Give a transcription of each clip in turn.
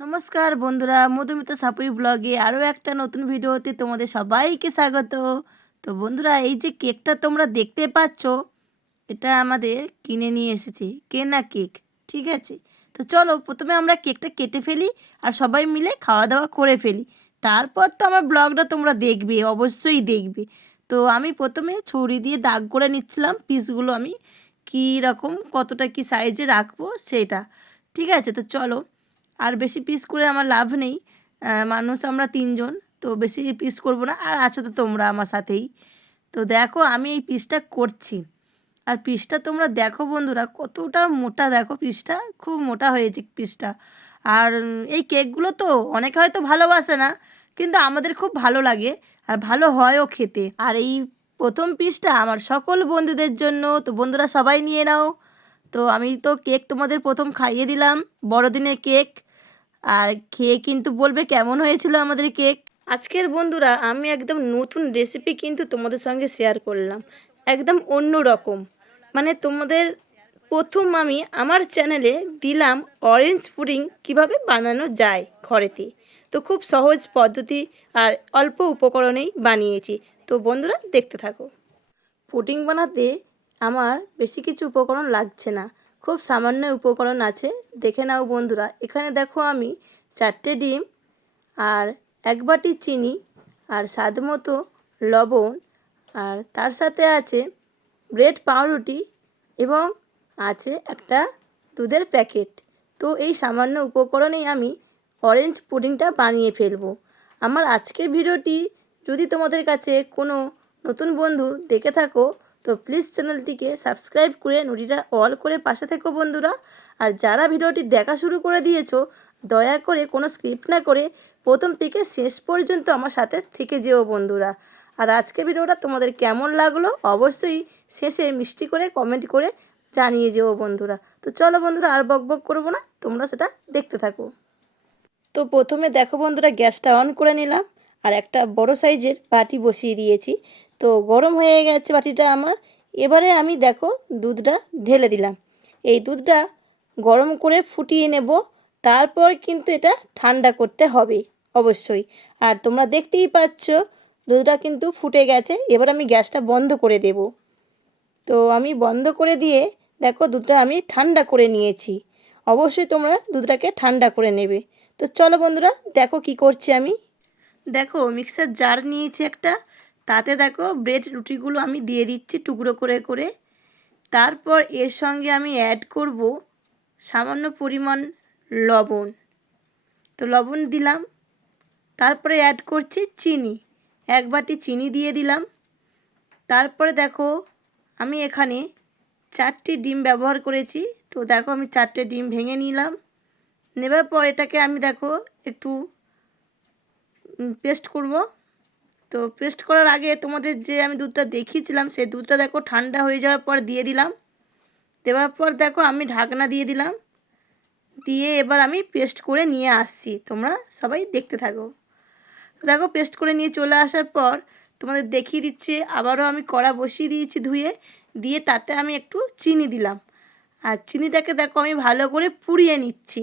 নমস্কার বন্ধুরা, মধুমিতা সাপুই ব্লগে আরও একটা নতুন ভিডিওতে তোমাদের সবাইকে স্বাগত। তো বন্ধুরা, এই যে কেকটা তোমরা দেখতে পাচ্ছ, এটা আমাদের কিনে নিয়ে এসেছে, কেনা কেক, ঠিক আছে? তো চলো, প্রথমে আমরা কেকটা কেটে ফেলি আর সবাই মিলে খাওয়া দাওয়া করে ফেলি। তারপর তো আমার ব্লগটা তোমরা দেখবে, অবশ্যই দেখবে। তো আমি প্রথমে ছুরি দিয়ে দাগ করে নিচ্ছিলাম, পিসগুলো আমি কী রকম কতটা কি সাইজে রাখব সেটা, ঠিক আছে? তো চলো আর বেশি পিস করে আমার লাভ নেই। মানুষ আমরা তিনজন, তো বেশি পিস করব না। আর আছো তো তোমরা আমার সাথেই। তো দেখো, আমি এই পিসটা করছি। আর পিসটা তোমরা দেখো বন্ধুরা, কতটা মোটা দেখো পিসটা খুব মোটা হয়েছে পিসটা আর এই কেকগুলো তো অনেকে হয়তো ভালোবাসে না, কিন্তু আমাদের খুব ভালো লাগে। আর ভালো হয়ও খেতে। আর এই প্রথম পিসটা আমার সকল বন্ধুদের জন্য, তো বন্ধুরা সবাই নিয়ে নাও। তো আমি তো কেক তোমাদের প্রথম খাইয়ে দিলাম, বড়দিনের কেক আর খেয়ে কিন্তু বলবে কেমন হয়েছিল আমাদের কেক। আজকের বন্ধুরা আমি একদম নতুন রেসিপি কিন্তু তোমাদের সঙ্গে শেয়ার করলাম। একদম অন্য রকম। মানে তোমাদের প্রথম আমি আমার চ্যানেলে দিলাম অরেঞ্জ পুডিং কীভাবে বানানো যায় ঘরেতে। তো খুব সহজ পদ্ধতি আর অল্প উপকরণেই বানিয়েছি। তো বন্ধুরা দেখতে থাকো। পুডিং বানাতে আমার বেশি কিছু উপকরণ লাগছে না। খুব সামান্য উপকরণ আছে। দেখে নাও বন্ধুরা, এখানে দেখো আমি চারটে ডিম আর এক বাটি চিনি আর স্বাদ মতো লবণ আর তার সাথে আছে ব্রেড পাউরুটি এবং আছে একটা দুধের প্যাকেট। তো এই সামান্য উপকরণেই আমি অরেঞ্জ পুডিংটা বানিয়ে ফেলব। আমার আজকের ভিডিওটি, যদি তোমাদের কাছে কোনো নতুন বন্ধু দেখে থাকো তো প্লিজ চ্যানেলটিকে সাবস্ক্রাইব করে নোটিটা অল করে পাশে থেকো বন্ধুরা। আর যারা ভিডিওটি দেখা শুরু করে দিয়েছ, দয়া করে কোনো স্ক্রিপ্ট না করে প্রথম থেকে শেষ পর্যন্ত আমার সাথে থেকে যেও বন্ধুরা। আর আজকে ভিডিওটা তোমাদের কেমন লাগল অবশ্যই শেষে মিষ্টি করে কমেন্ট করে জানিয়ে যেও বন্ধুরা। তো চলো বন্ধুরা আর বক বক করব না, তোমরা সেটা দেখতে থাকো। তো প্রথমে দেখো বন্ধুরা, গ্যাসটা অন করে নিলাম। আর একটা বড় সাইজের বাটি বসিয়ে দিয়েছি। তো গরম হয়ে গেছে বাটিটা আমার। এবারে আমি দেখো দুধটা ঢেলে দিলাম। এই দুধটা গরম করে ফুটিয়ে নেব, তারপর কিন্তু এটা ঠান্ডা করতে হবে অবশ্যই। আর তোমরা দেখতেই পাচ্ছ দুধটা কিন্তু ফুটে গেছে। এবার আমি গ্যাসটা বন্ধ করে দেব। তো আমি বন্ধ করে দিয়ে দেখো দুধটা আমি ঠান্ডা করে নিয়েছি। অবশ্যই তোমরা দুধটাকে ঠান্ডা করে নেবে। তো চলো বন্ধুরা, দেখো কি করছি আমি। দেখো মিক্সার জার নিয়েছি একটা। তাতে দেখো ব্রেড রুটিগুলো আমি দিয়ে দিচ্ছি টুকরো করে করে। তারপর এর সঙ্গে আমি অ্যাড করব সামান্য পরিমাণ লবণ। তো লবণ দিলাম। তারপরে অ্যাড করছি চিনি। এক বাটি চিনি দিয়ে দিলাম। তারপরে দেখো আমি এখানে চারটি ডিম ব্যবহার করেছি। তো দেখো আমি চারটে ডিম ভেঙে নিলাম। নেবার পর এটাকে আমি দেখো একটু পেস্ট করব। তো পেস্ট করার আগে তোমাদের যে আমি দুধটা দেখিয়েছিলাম, সেই দুধটা দেখো ঠান্ডা হয়ে যাওয়ার পর দিয়ে দিলাম। দেওয়ার পর দেখো আমি ঢাকনা দিয়ে দিলাম। দিয়ে এবার আমি পেস্ট করে নিয়ে আসছি। তোমরা সবাই দেখতে থাকো। দেখো পেস্ট করে নিয়ে চলে আসার পর তোমাদের দেখিয়ে দিচ্ছি, আবারও আমি কড়া বসিয়ে দিয়েছি ধুয়ে। দিয়ে তাতে আমি একটু চিনি দিলাম। আর চিনিটাকে দেখো আমি ভালো করে পুড়িয়ে নিচ্ছি।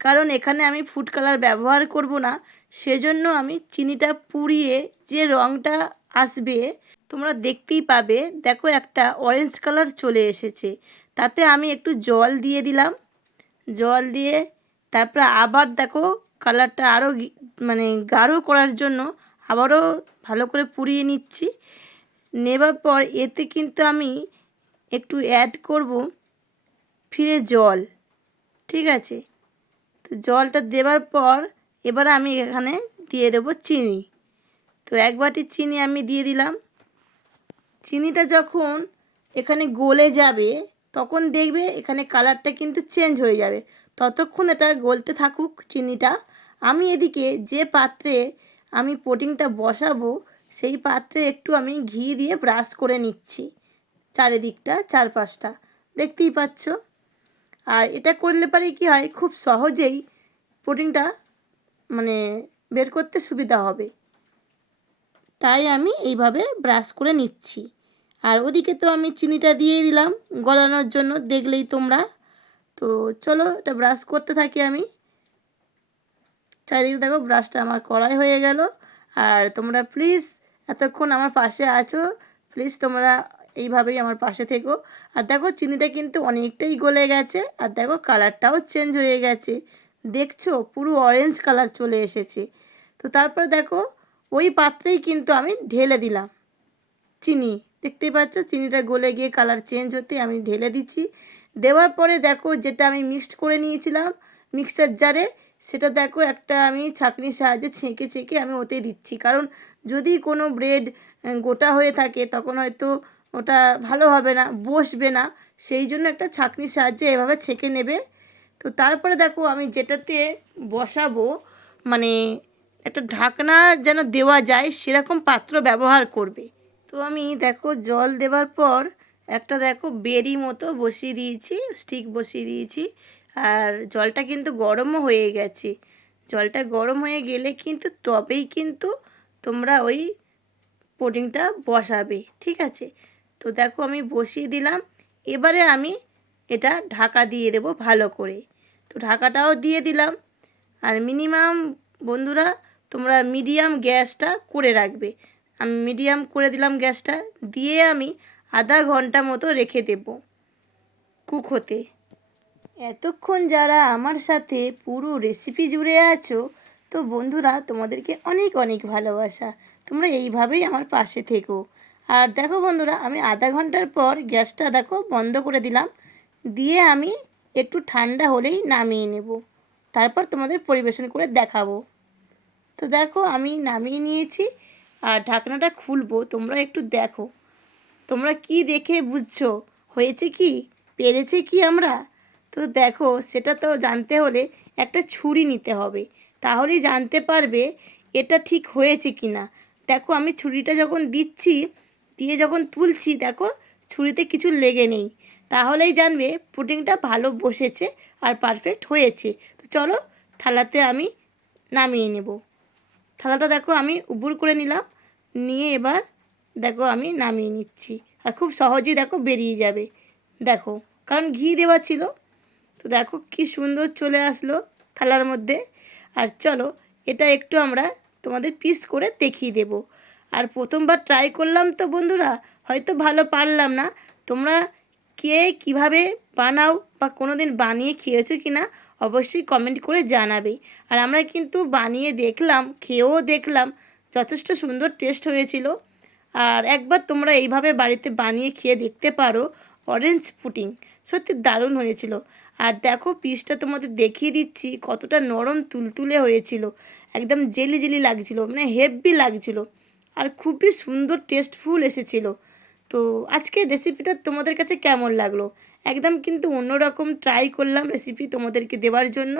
কারণ এখানে আমি ফুড কালার ব্যবহার করব না। সেজন্য আমি চিনিটা পুড়িয়ে যে রঙটা আসবে, তোমরা দেখতেই পাবে। দেখো, একটা অরেঞ্জ কালার চলে এসেছে। তাতে আমি একটু জল দিয়ে দিলাম। জল দিয়ে তারপরে আবার দেখো কালারটা আরও মানে গাঢ় করার জন্য আবারও ভালো করে পুড়িয়ে নিচ্ছি। নেবার পর এতে কিন্তু আমি একটু অ্যাড করব ফিরে জল। ঠিক আছে? তো জলটা দেওয়ার পর এবার আমি এখানে দিয়ে দেবো চিনি। তো এক বাটি চিনি আমি দিয়ে দিলাম। চিনিটা যখন এখানে গলে যাবে, তখন দেখবে এখানে কালারটা কিন্তু চেঞ্জ হয়ে যাবে। ততক্ষণ এটা গলতে থাকুক চিনিটা। আমি এদিকে যে পাত্রে আমি পোটিংটা বসাবো, সেই পাত্রে একটু আমি ঘি দিয়ে ব্রাশ করে নিচ্ছি। চারিদিকটা, চারপাশটা। দেখতেই পাচ্ছ? আর এটা করলে পারে কি হয়, খুব সহজেই পুডিংটা মানে বের করতে সুবিধা হবে। তাই আমি এইভাবে ব্রাশ করে নিচ্ছি। আর ওদিকে তো আমি চিনিটা দিয়ে দিলাম গলানোর জন্য, দেখলেই তোমরা। তো চলো এটা ব্রাশ করতে থাকি আমি। চারিদিকে দেখো ব্রাশটা আমার কড়াই হয়ে গেল। আর তোমরা প্লিজ এতক্ষণ আমার পাশে আছো প্লিজ তোমরা এইভাবেই আমার পাশে থেকো। আর দেখো চিনিটা কিন্তু অনেকটাই গলে গেছে, আর দেখো কালারটাও চেঞ্জ হয়ে গেছে। দেখছ? পুরো অরেঞ্জ কালার চলে এসেছে। তো তারপর দেখো, ওই পাত্রেই কিন্তু আমি ঢেলে দিলাম। চিনি, দেখতেই পাচ্ছ? চিনিটা গলে গিয়ে কালার চেঞ্জ হতে আমি ঢেলে দিচ্ছি। দেওয়ার পরে দেখো, যেটা আমি মিক্সড করে নিয়েছিলাম মিক্সার জারে সেটা দেখো একটা আমি ছাঁকনির সাহায্যে ছেঁকে ছেঁকে আমি ওতে দিচ্ছি। কারণ যদি কোনো ব্রেড গোটা হয়ে থাকে, তখন হয়তো ওটা ভালো হবে না, বসবে না। সেই জন্য একটা ছাঁকনির সাহায্যে এভাবে ছেঁকে নেবে। তো তারপরে দেখো আমি যেটাতে বসাবো মানে একটা ঢাকনা যেন দেওয়া যায় সেরকম পাত্র ব্যবহার করবে। তো আমি দেখো জল দেওয়ার পর একটা দেখো বেরি মতো বসিয়ে দিয়েছি স্টিক বসিয়ে দিয়েছি। আর জলটা কিন্তু গরমও হয়ে গেছে। জলটা গরম হয়ে গেলে কিন্তু তবেই কিন্তু তোমরা ওই পুডিংটা বসাবে, ঠিক আছে? তো দেখো আমি বসিয়ে দিলাম। এবারে আমি এটা ঢাকা দিয়ে দেবো ভালো করে। তো ঢাকাটাও দিয়ে দিলাম। আর মিনিমাম বন্ধুরা, তোমরা মিডিয়াম গ্যাসটা করে রাখবে। আমি মিডিয়াম করে দিলাম গ্যাসটা, দিয়ে আমি আধা ঘণ্টা মতো রেখে দেব কুক হতে। এতক্ষণ যারা আমার সাথে পুরো রেসিপি জুড়ে আছো, তো বন্ধুরা, তোমাদেরকে অনেক অনেক ভালোবাসা। তোমরা এইভাবেই আমার পাশে থেকো। আর দেখো বন্ধুরা, আমি আধা ঘণ্টার পর গ্যাসটা দেখো বন্ধ করে দিলাম। দিয়ে আমি একটু ঠান্ডা হলেই নামিয়ে নেব। তারপর তোমাদের পরিবেশন করে দেখাবো। তো দেখো, আমি নামিয়ে নিয়েছি আর ঢাকনাটা খুলবো। তোমরা একটু দেখো। তোমরা কি দেখে বুঝছ? হয়েছে কি? পেরেছে কি আমরা? তো দেখো, সেটা তো জানতে হলে একটা ছুরি নিতে হবে। তাহলেই জানতে পারবে এটা ঠিক হয়েছে কি না। দেখো, আমি ছুরিটা যখন দিচ্ছি, দিয়ে যখন তুলছি, দেখো, ছুরিতে কিছু লেগে নেই। তাহলেই জানবে পুডিংটা ভালো বসেছে আর পারফেক্ট হয়েছে। তো চলো থালাতে আমি নামিয়ে নেব। থালাটা দেখো আমি উবুর করে নিলাম, নিয়ে এবার দেখো আমি নামিয়ে নিচ্ছি। আর খুব সহজেই দেখো বেরিয়ে যাবে। দেখো, কারণ ঘি দেওয়া ছিল। তো দেখো কি সুন্দর চলে আসলো থালার মধ্যে। আর চলো এটা একটু আমরা তোমাদের পিস করে দেখিয়ে দেব। আর প্রথমবার ট্রাই করলাম তো বন্ধুরা, হয়তো ভালো পারলাম না। তোমরা কে কীভাবে বানাও বা কোনো দিন বানিয়ে খেয়েছো কি না অবশ্যই কমেন্ট করে জানাবে। আর আমরা কিন্তু বানিয়ে দেখলাম, খেয়েও দেখলাম, যথেষ্ট সুন্দর টেস্ট হয়েছিল। আর একবার তোমরা এইভাবে বাড়িতে বানিয়ে খেয়ে দেখতে পারো অরেঞ্জ পুটিং সত্যি দারুণ হয়েছিল। আর দেখো পিসটা তোমাদের দেখিয়ে দিচ্ছি, কতটা নরম তুলতুলে হয়েছিল। একদম জেলি জেলি লাগছিল মানে হেভি লাগছিল। আর খুবই সুন্দর টেস্টফুল এসেছিল। তো আজকে রেসিপিটা তোমাদের কাছে কেমন লাগল? একদম কিন্তু অন্যরকম ট্রাই করলাম রেসিপি তোমাদেরকে দেওয়ার জন্য।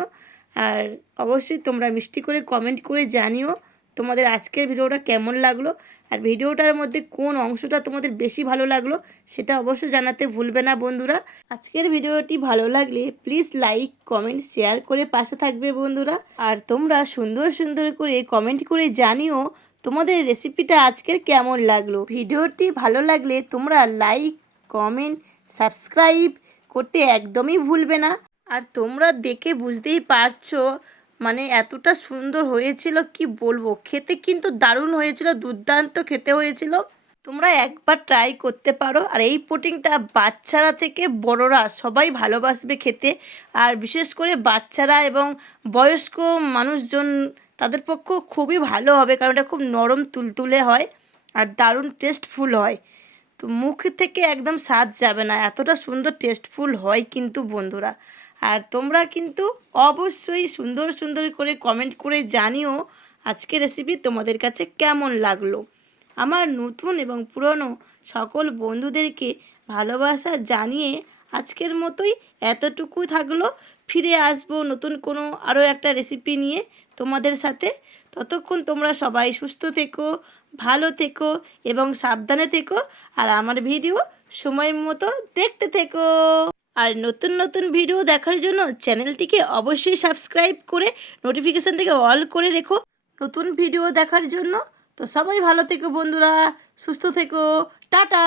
আর অবশ্যই তোমরা মিষ্টি করে কমেন্ট করে জানিও তোমাদের আজকের ভিডিওটা কেমন লাগল? আর ভিডিওটার মধ্যে কোন অংশটা তোমাদের বেশি ভালো লাগল সেটা অবশ্যই জানাতে ভুলবে না বন্ধুরা। আজকের ভিডিওটি ভালো লাগলে প্লিজ লাইক কমেন্ট শেয়ার করে পাশে থাকবে বন্ধুরা। আর তোমরা সুন্দর সুন্দর করে কমেন্ট করে জানিও তোমাদের রেসিপিটা আজকের কেমন লাগল? ভিডিওটি ভালো লাগলে তোমরা লাইক কমেন্ট সাবস্ক্রাইব করতে একদমই ভুলবে না। আর তোমরা দেখে বুঝতেই পারছ মানে এতটা সুন্দর হয়েছিল, কি বলব? খেতে কিন্তু দারুণ হয়েছিল, দুর্দান্ত খেতে হয়েছিল। তোমরা একবার ট্রাই করতে পারো। আর এই পুটিংটা বাচ্চারা থেকে বড়রা সবাই ভালোবাসবে খেতে। আর বিশেষ করে বাচ্চারা এবং বয়স্ক মানুষজন তাদের পক্ষ খুবই ভালো হবে, কারণ এটা খুব নরম তুলতুলে হয় আর দারুণ টেস্টফুল হয়। তো মুখ থেকে একদম স্বাদ যাবে না, এতটা সুন্দর টেস্টফুল হয় কিন্তু বন্ধুরা। আর তোমরা কিন্তু অবশ্যই সুন্দর সুন্দর করে কমেন্ট করে জানিও আজকে রেসিপি তোমাদের কাছে কেমন লাগল। আমার নতুন এবং পুরনো সকল বন্ধুদেরকে ভালোবাসা জানিয়ে আজকের মতোই এতটুকু থাকল। ফিরে আসব নতুন কোনো আরও একটা রেসিপি নিয়ে। তোমাদের সাথে। ততক্ষণ তোমরা সবাই সুস্থ থেকো, ভালো থেকো এবং সাবধানে থেকো। আর আমার ভিডিও সময় মতো দেখতে থেকো। আর নতুন নতুন ভিডিও দেখার জন্য চ্যানেলটিকে অবশ্যই সাবস্ক্রাইব করে নোটিফিকেশানটিকে অল করে রেখো। নতুন ভিডিও দেখার জন্য তো সবাই ভালো থেকো বন্ধুরা, সুস্থ থেকো। টাটা!